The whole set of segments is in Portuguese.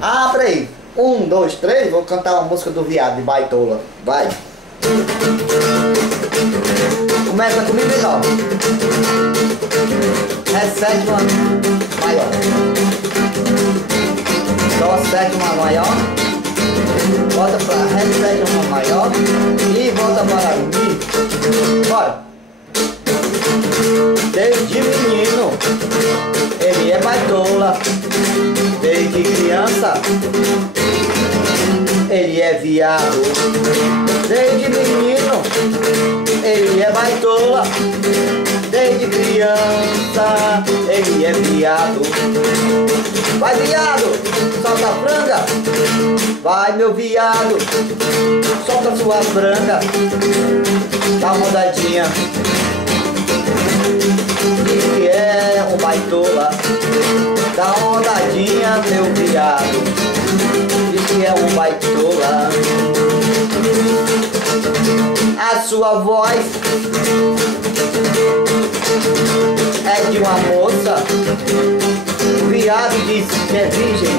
Abre aí. 1, 2, 3. Vou cantar uma música do viado de baitola. Vai. Começa comigo, ó. Ré sétima maior. Dó sétima maior. Volta pra Ré sétima maior. E volta para Mi. Bora. Desde menino, ele é baitola. Desde criança, ele é viado. Desde menino, ele é baitola. Desde criança, ele é viado. Vai, viado, solta a franga. Vai, meu viado, solta sua franga. Dá uma rodadinha. Que é um baitola. Dá uma rodadinha, meu viado. Diz que é um baitola. A sua voz é de uma moça. O viado disse que é virgem.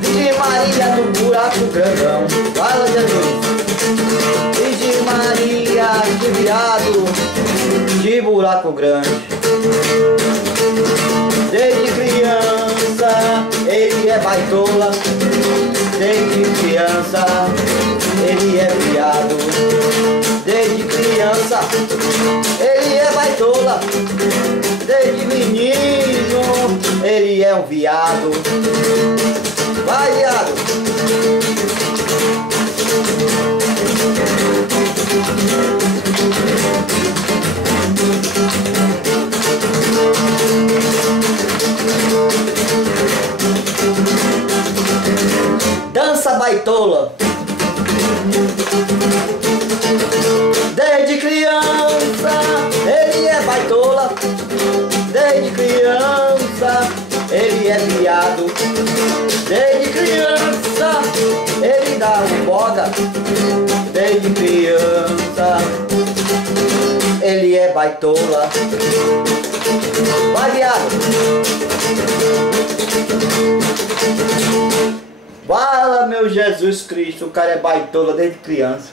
Virgem Maria do buraco grandão. Fala, Jesus. Virgem Maria de viado de buraco grande. Desde criança ele é baitola. Desde criança ele é viado. Desde criança ele é baitola. Desde menino ele é um viado. Vai, viado. Dança baitola. Desde criança ele é baitola. Desde criança ele é viado. Desde criança ele dá um boga. Desde criança ele é baitola. Vai, viado. Fala, meu Jesus Cristo, o cara é baitola desde criança.